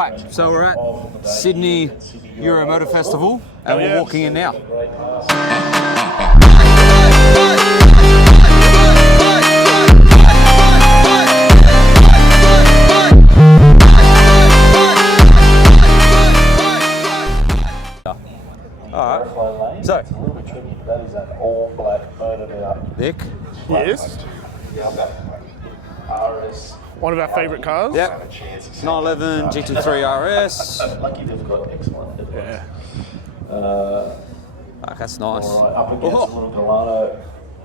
Alright, so we're at Sydney Euro Motor Festival and we're walking in now. Alright, so Nick? Yes? One of our favourite cars? Yep. 911 GT3 RS. Yeah. That's nice.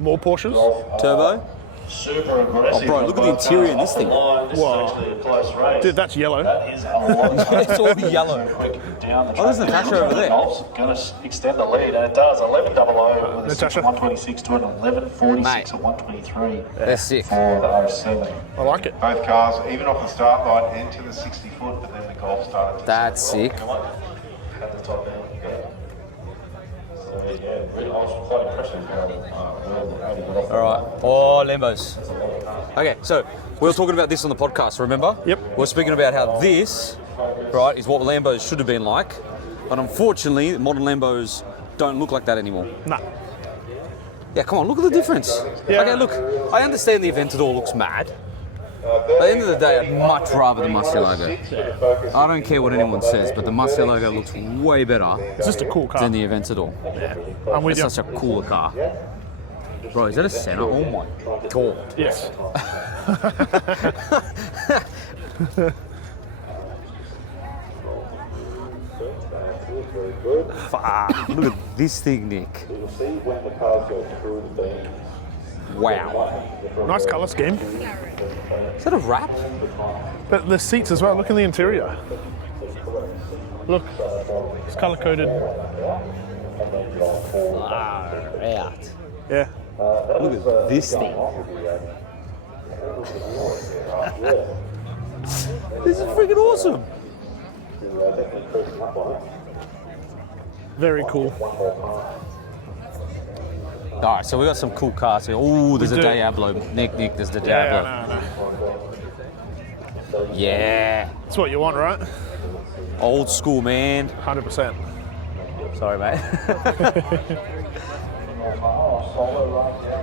More Porsches? Turbo. Super aggressive. Oh, bro, look at the interior in this thing. Wow. Dude, that's yellow. That is a lot. It's all yellow. Oh, there's Natasha over there. Going to extend the lead, and it does. 11.00 with a Natasha. 126 to an 11.46 at 123. They're sick. For the RS7. I like it. Both cars, even off the start line, into the 60 foot, but then the Golf started to That's sick. at the top end. So, yeah, really, I was quite impressed with All right. Oh, Lambos. Okay, so we were talking about this on the podcast, remember? Yep. We're speaking about how this, right, is what Lambos should have been like. But unfortunately, modern Lambos don't look like that anymore. Nah. Yeah, come on, look at the difference. Yeah. Okay, look, I understand the Aventador looks mad. At the end of the day, I'd much rather the Murcielago. I don't care what anyone says, but the Murcielago looks way better It's just a cool car. than the Aventador. Yeah. I'm with It's you. such a cooler car. Bro, is that a Senna? Oh my god. Yes. Fuck, look at this thing, Nick. Wow. Nice colour scheme. Is that a wrap? But the seats as well, look in the interior. Look, it's colour coded. Far out. Yeah. Look at this thing. This is freaking awesome. Very cool. All right, so we got some cool cars here. Oh, there's a do. Diablo. Nick, there's the Diablo. Yeah, no. Yeah. That's what you want, right? Old school, man. 100%. Sorry, mate.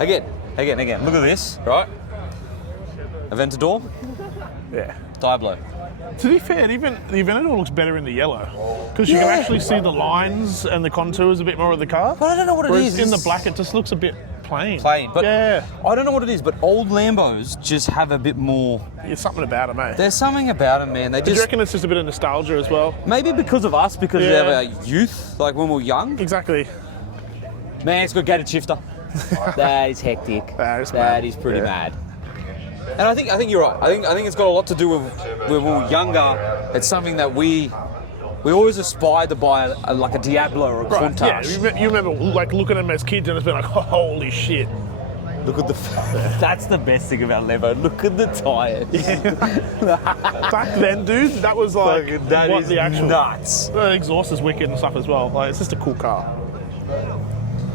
Again. Look at this, right? Aventador, Yeah. Diablo. To be fair, even the Aventador looks better in the yellow because you can actually see the lines and the contours a bit more of the car. But I don't know what it Whereas is. in the black, it just looks a bit plain. But yeah, I don't know what it is, but old Lambos just have a bit more. there's something about them, eh? There's something about them, man. They Do you just reckon it's just a bit of nostalgia as well? maybe because of us, because Yeah. of our youth, like when we were young. Exactly. Man, it's got gated shifter. That is hectic. That is That mad. is pretty Yeah. mad. And I think you're right. I think it's got a lot to do with when we were younger. It's something that we always aspired to buy, like a Diablo or a Right. Yeah. Countach. You remember like looking at them as kids and it's been like, oh, holy shit. Look at the. That's the best thing about Lambo. Look at the tires. Back then, dude, that was like That what is the actual nuts. The exhaust is wicked and stuff as well. Like it's just a cool car.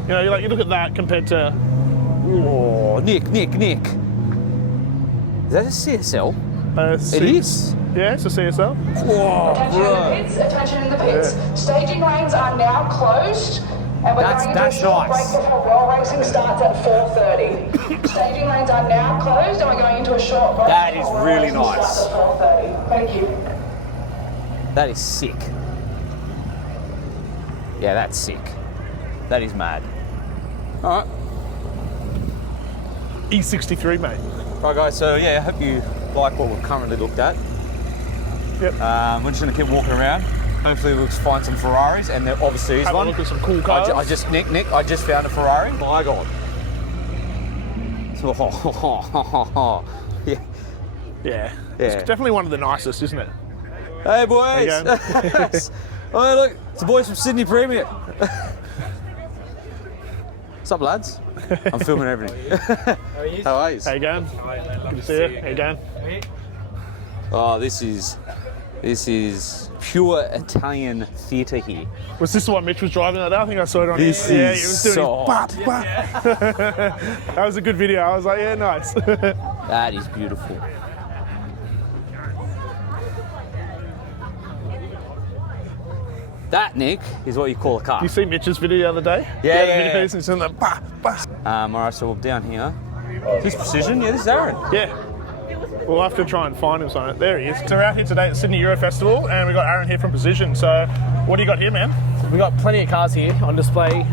You know, you look at that compared to. Oh, Nick. Is that a CSL? It is. Yeah, it's a CSL. Whoa, Attention in the pits, attention in the pits. Staging lanes are now closed, and we're going into a short break before roll racing starts at 4:30. Staging lanes are now closed, and we're going into a short break. That is before roll really racing nice. starts at 4:30. Thank you. That is sick. Yeah, that's sick. That is mad. All right. E63, mate. Right, guys, so yeah, I hope you like what we've currently looked at. Yep. We're just going to keep walking around. Hopefully we'll find some Ferraris, and there obviously is Have a one. look at some cool cars. Nick, I just found a Ferrari. My God. Yeah. Yeah. Yeah. It's definitely one of the nicest, isn't it? Hey, boys. There you Oh, look, it's the boys from Sydney Premier. What's up, lads? I'm filming everything. How are you? How you going? Good to see you. How you going? Oh, this is pure Italian theatre here. Was this the one Mitch was driving that day? I think I saw it on This Yeah, is he was doing so his bat. That was a good video. I was like, yeah, nice. That is beautiful. That, Nick, is what you call a car. Do you see Mitch's video the other day? Yeah. Videos and it's in the bah, bah. All right, so we're down here. Is this Precision? Yeah, this is Arron. Yeah. We'll have to try and find him something. There he is. So we're out here today at Sydney Euro Festival, and we've got Arron here from Precision. So what do you got here, man? We've got plenty of cars here on display.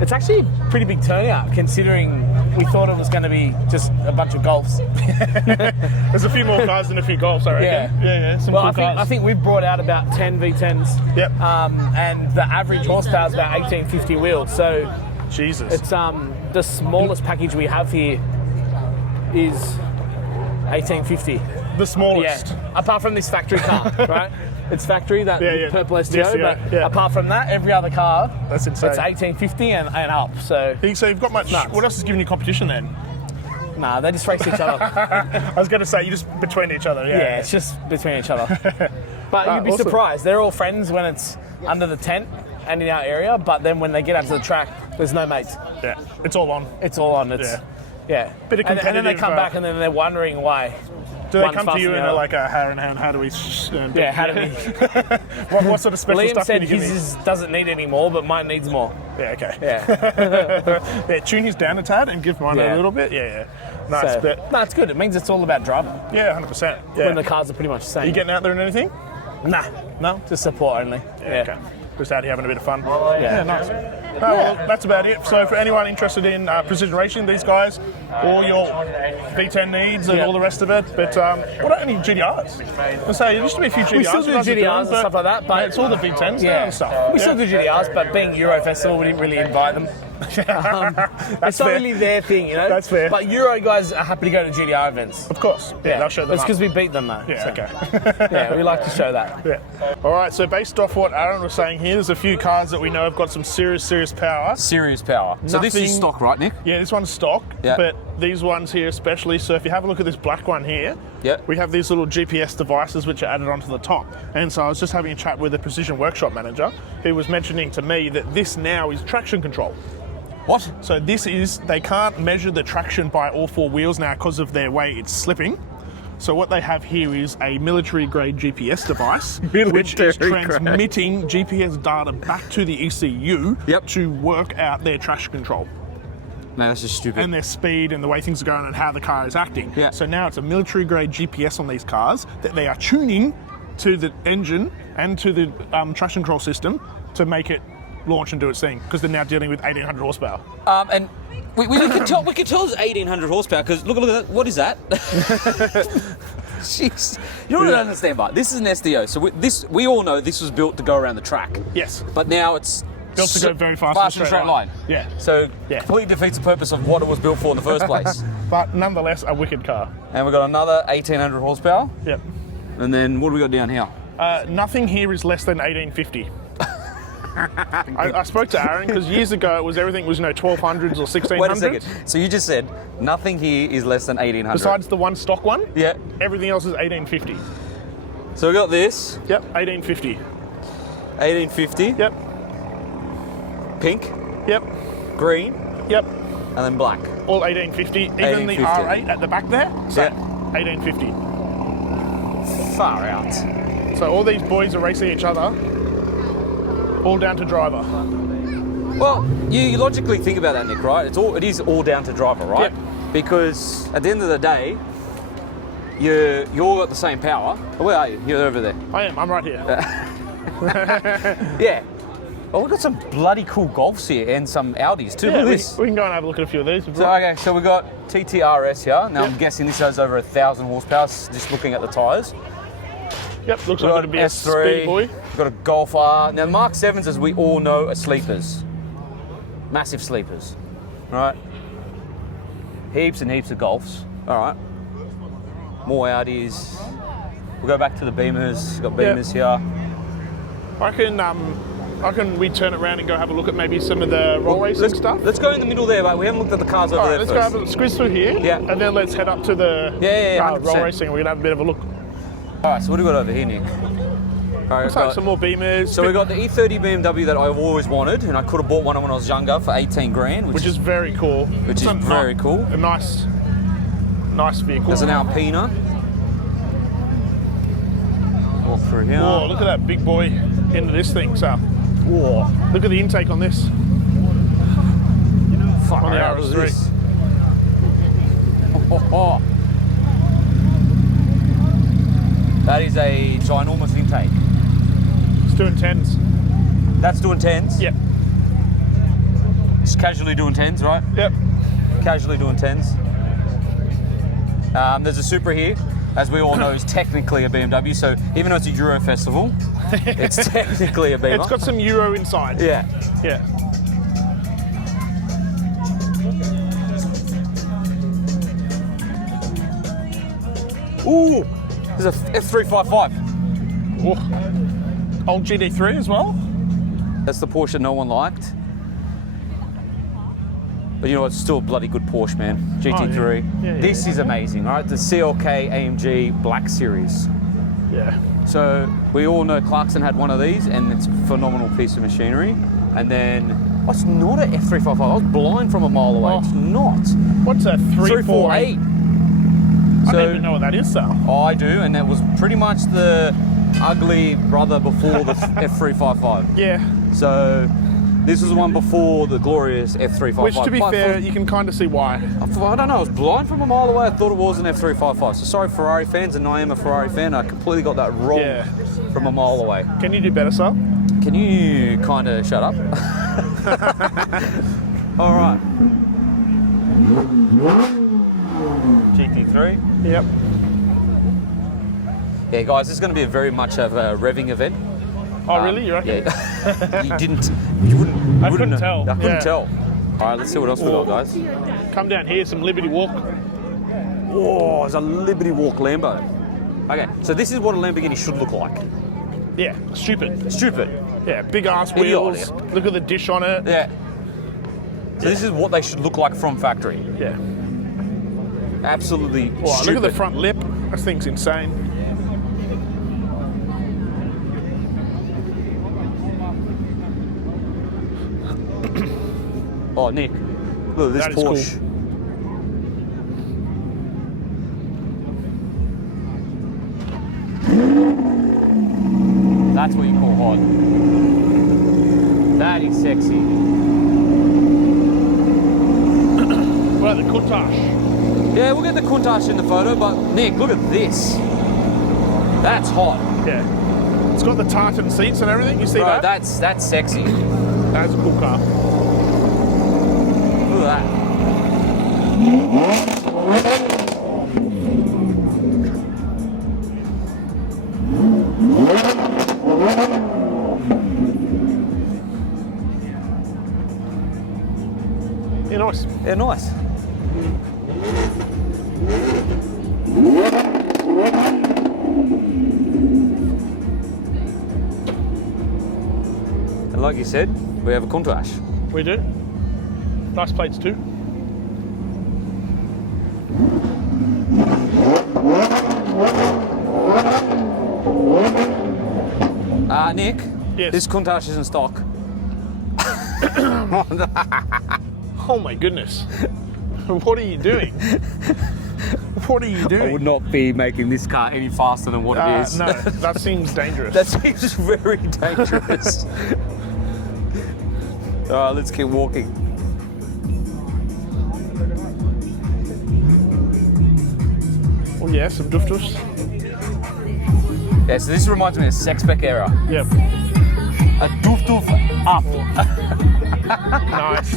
It's actually a pretty big turnout, considering we thought it was going to be just a bunch of Golfs. There's a few more cars than a few Golfs, I reckon. Yeah. Some Well, cool cars. I think we've brought out about 10 V10s. Yep. And the average horsepower is about 1850 wheels. So Jesus. it's the smallest package we have here is 1850. The smallest. Yeah. Apart from this factory car, right? It's factory, that purple STO, STO, but apart from that, every other car, That's insane. it's 1850 and up. So So you've got much. Nuts. What else is giving you competition then? nah, they just race each other. I was going to say, you're just between each other. Yeah, it's just between each other. But you'd be awesome. surprised. They're all friends when it's under the tent and in our area, but then when they get out to the track, there's no mates. Yeah, it's all on. It's all on. It's, yeah. Bit of and then they competitive, come back and then they're wondering why. Do they One's come to you faster and than they're the like, how do we... how do we... what sort of special Liam stuff said can you give me? his doesn't need any more, but mine needs more. Yeah, okay. Yeah. Yeah, tune his down a tad and give mine a little bit. Yeah. Nice. So, no, it's good. It means it's all about driving. Yeah, 100%. Yeah. When the cars are pretty much the same. You getting out there and anything? Nah. No? Just support only. Yeah. Okay. Just out here having a bit of fun. Yeah. Nice. No, well, that's about it. So for anyone interested in precision racing, these guys, all your V10 needs and all the rest of it. But what about any GDRs? I say, there used to be a few GDRs. We still do you guys are GDRs doing, and stuff like that, but it's all the V10s now Yeah. and stuff. We still do GDRs, but being Euro Festival, we didn't really invite them. It's not fair. really their thing, you know? That's fair. But Euro guys are happy to go to GDR events. Of course. Yeah, they'll show them It's up. because we beat them, though. Yeah, so. okay. Yeah, we like to show that. Yeah. All right, so based off what Arron was saying here, there's a few cars that we know have got some serious power. Serious power. So this Nothing- is stock, right, Nick? Yeah, this one's stock, Yeah. but these ones here especially, so if you have a look at this black one here, we have these little GPS devices which are added onto the top. And so I was just having a chat with the Precision Workshop manager who was mentioning to me that this now is traction control. What? So this is, they can't measure the traction by all four wheels now because of their way it's slipping. So what they have here is a military-grade GPS device, which is transmitting GPS data back to the ECU to work out their traction control. No, that's just stupid. And their speed and the way things are going and how the car is acting. Yeah. So now it's a military-grade GPS on these cars that they are tuning to the engine and to the traction control system to make it launch and do its thing, because they're now dealing with 1800 horsepower. And we can tell it's 1800 horsepower because look at that. What is that? Jeez, you don't understand, but this is an SDO. So we all know this was built to go around the track. Yes. But now it's Built to go very fast in in a straight line. Yeah. So completely defeats the purpose of what it was built for in the first place. But nonetheless, a wicked car. And we've got another 1800 horsepower. Yep. And then what do we got down here? Nothing here is less than 1850. I spoke to Arron because years ago it was everything was 1200s or 1600s. Wait a second. So you just said nothing here is less than 1800. Besides the one stock one. Yeah. Everything else is 1850. So we got this. Yep. 1850. 1850. Yep. Pink. Yep. Green. Yep. And then black. All 1850. Even the 1850. R8 at the back there. So 1850. Far out. So all these boys are racing each other. All down to driver. Well, you logically think about that, Nick, right? It is all down to driver, right? Yep. Because at the end of the day, you all got the same power. Where are you? You're over there. I am. I'm right here. Yeah. Well, we've got some bloody cool Golfs here and some Audis too. Look at this. We can go and have a look at a few of these. So we've got TTRS here. Now I'm guessing this has over 1,000 horsepower, just looking at the tyres. Yep, looks We've like got it'd be a S3, speed boy. we've got a Golf R. Now the Mark 7s, as we all know, are sleepers. Massive sleepers, right? Heaps and heaps of Golfs, all right. More Audis. We'll go back to the Beamers, got Beamers here. I reckon we turn it around and go have a look at maybe some of the roll racing stuff. Let's go in the middle there, but we haven't looked at the cars over All right, there let's first. go have a squeeze through here, and then let's head up to the 100%. roll racing and we're going to have a bit of a look. All right, so what do we got over here, Nick? All right, Looks like some more Beamers. So we got the E30 BMW that I've always wanted, and I could have bought one when I was younger for 18 grand, which is very cool. Which is very cool. A nice vehicle. There's an Alpina. Walk through here. Oh, look at that big boy. into this thing. So Whoa. look at the intake on this. Fuck, On the look at RS3. this. That is a ginormous intake. It's doing 10s. That's doing 10s? Yep. Just casually doing 10s, right? Yep. Casually doing 10s. There's a Supra here, as we all know, is technically a BMW. So even though it's a Euro festival, it's technically a Beamer. It's got some Euro inside. Yeah. Yeah. Ooh, there's a F355. Oh. Old GD3 as well. That's the Porsche no one liked. But you know what, it's still a bloody good Porsche, man. GT3. Oh, yeah. This is amazing, right? The CLK AMG Black Series. Yeah. So we all know Clarkson had one of these, and it's a phenomenal piece of machinery. And then, oh, it's not an F355. I was blind from a mile away. Oh. It's not. What's a 348? 348. I don't even know what that is, though. I do, and that was pretty much the ugly brother before the F355. Yeah. So this was the one before the glorious F355. Which, to be But fair, you can kind of see why. I don't know, I was blind from a mile away. I thought it was an F355. So sorry, Ferrari fans, and I am a Ferrari fan. I completely got that wrong Yeah. from a mile away. Can you do better, Sal? Can you kind of shut up? All right. GT3. Yep. Yeah, guys, this is going to be very much of a revving event. Oh, really? You reckon? Yeah. you wouldn't I couldn't tell. I couldn't Yeah. tell. All right, let's see what else we got, guys. Come down here, some Liberty Walk. Oh, there's a Liberty Walk Lambo. Okay, so this is what a Lamborghini should look like. Yeah, stupid. Stupid. Yeah, big ass Idiot, wheels. Look at the dish on it. Yeah. So this is what they should look like from factory. Yeah. Absolutely Oh, stupid. look at the front lip. That thing's insane. Oh, Nick, look at this That is Porsche. That's what you call hot. That is sexy. What about the Countach? Yeah, we'll get the Countach in the photo, but Nick, look at this. That's hot. Yeah. It's got the tartan seats and everything. You see Bro, that? that's sexy. Look That's a cool car. at that. Yeah, nice. Yeah, nice. And like you said, we have a Countach. We do. Nice plates too. Nick, Yes. this Countach is in stock. Oh my goodness. What are you doing? What are you doing? I would not be making this car any faster than what it is. No, that seems dangerous. That seems very dangerous. All right, let's keep walking. Oh yeah, some dufters. Yeah, so this reminds me of the sex spec era. Yep. A doof doof up. Nice.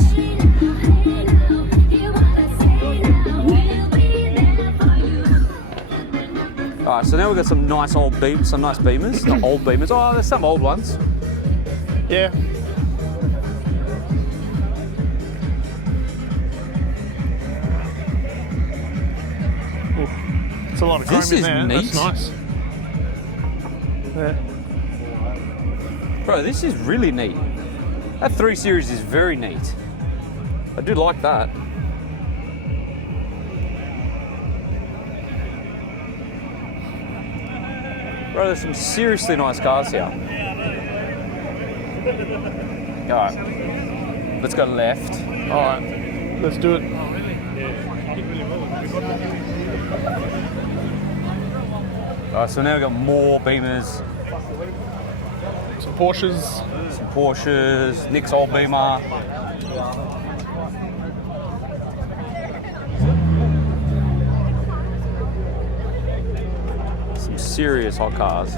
All right, so now we've got some nice old beamers, some nice beamers, not old beamers. Oh, there's some old ones. Yeah. Ooh, it's a lot of chrome This in is there. neat. That's nice. Yeah. Bro, this is really neat. That 3 Series is very neat. I do like that. Bro, there's some seriously nice cars here. All right, let's go left. All right. Let's do it. All right, so now we've got more beamers. Some Porsches. Some Porsches, Nick's old Beamer. Some serious hot cars.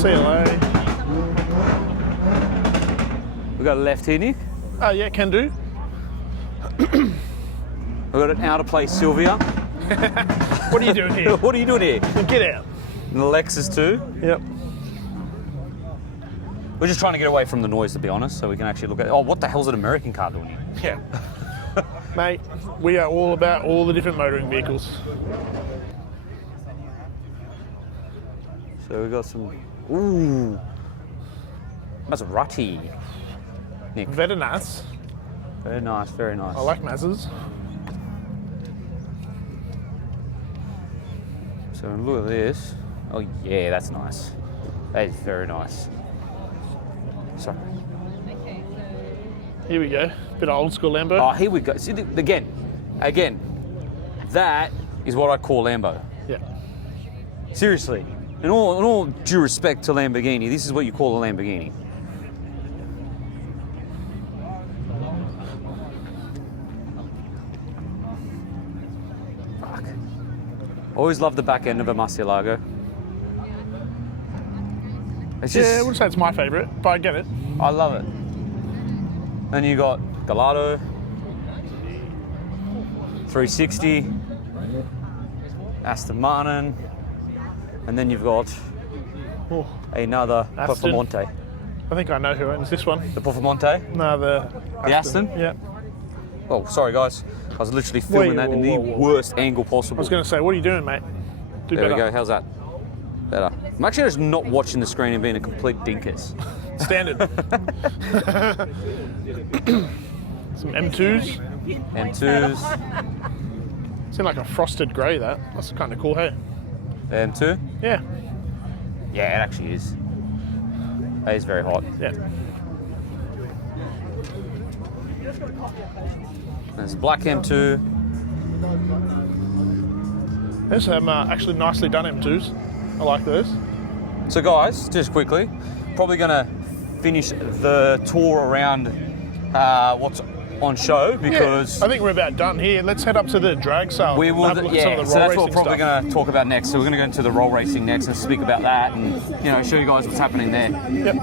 CLA. We got a left here, Nick. Oh yeah, can do. We got an out of place Sylvia. What are you doing here? What are you doing here? Get out. And the Lexus too. Yep. We're just trying to get away from the noise, to be honest, so we can actually look at. Oh, what the hell's an American car doing here? Yeah. Mate, we are all about all the different motoring vehicles. So we got some. Ooh, Maserati. Nick. Very nice. Very nice, very nice. I like Mazdas. So look at this. Oh yeah, that's nice. That is very nice. Sorry. Here we go. Bit of old school Lambo. Oh, here we go. See, again, that is what I call Lambo. Yeah. Seriously, in all due respect to Lamborghini, this is what you call a Lamborghini. Fuck. Always loved the back end of a Murcielago. It's just, Yeah, I would say it's my favourite, but I get it. I love it. Then you got Gallardo, 360, Aston Martin, and then you've got Oh, another Aston. Performante. I think I know who owns this one. The Performante? No, the Aston? Yeah. Oh, sorry guys. I was literally filming that in the worst angle possible. I was going to say, what are you doing, mate? Do There better. we go. How's that? Better. I'm actually just not watching the screen and being a complete dinkus. Standard. Some M2s. M2s. Seem like a frosted grey, that. That's kind of cool, hey? M2? Yeah. Yeah, it actually is. That is very hot. Yeah. There's a black M2. There's some actually nicely done M2s. I like those. So guys, just quickly, probably gonna finish the tour around what's on show because Yeah, I think we're about done here. Let's head up to the drag sale. we will. Have a look at some of the So roll that's what racing we're probably stuff. going to talk about next. So we're going to go into the roll racing next and speak about that and show you guys what's happening there. Yep.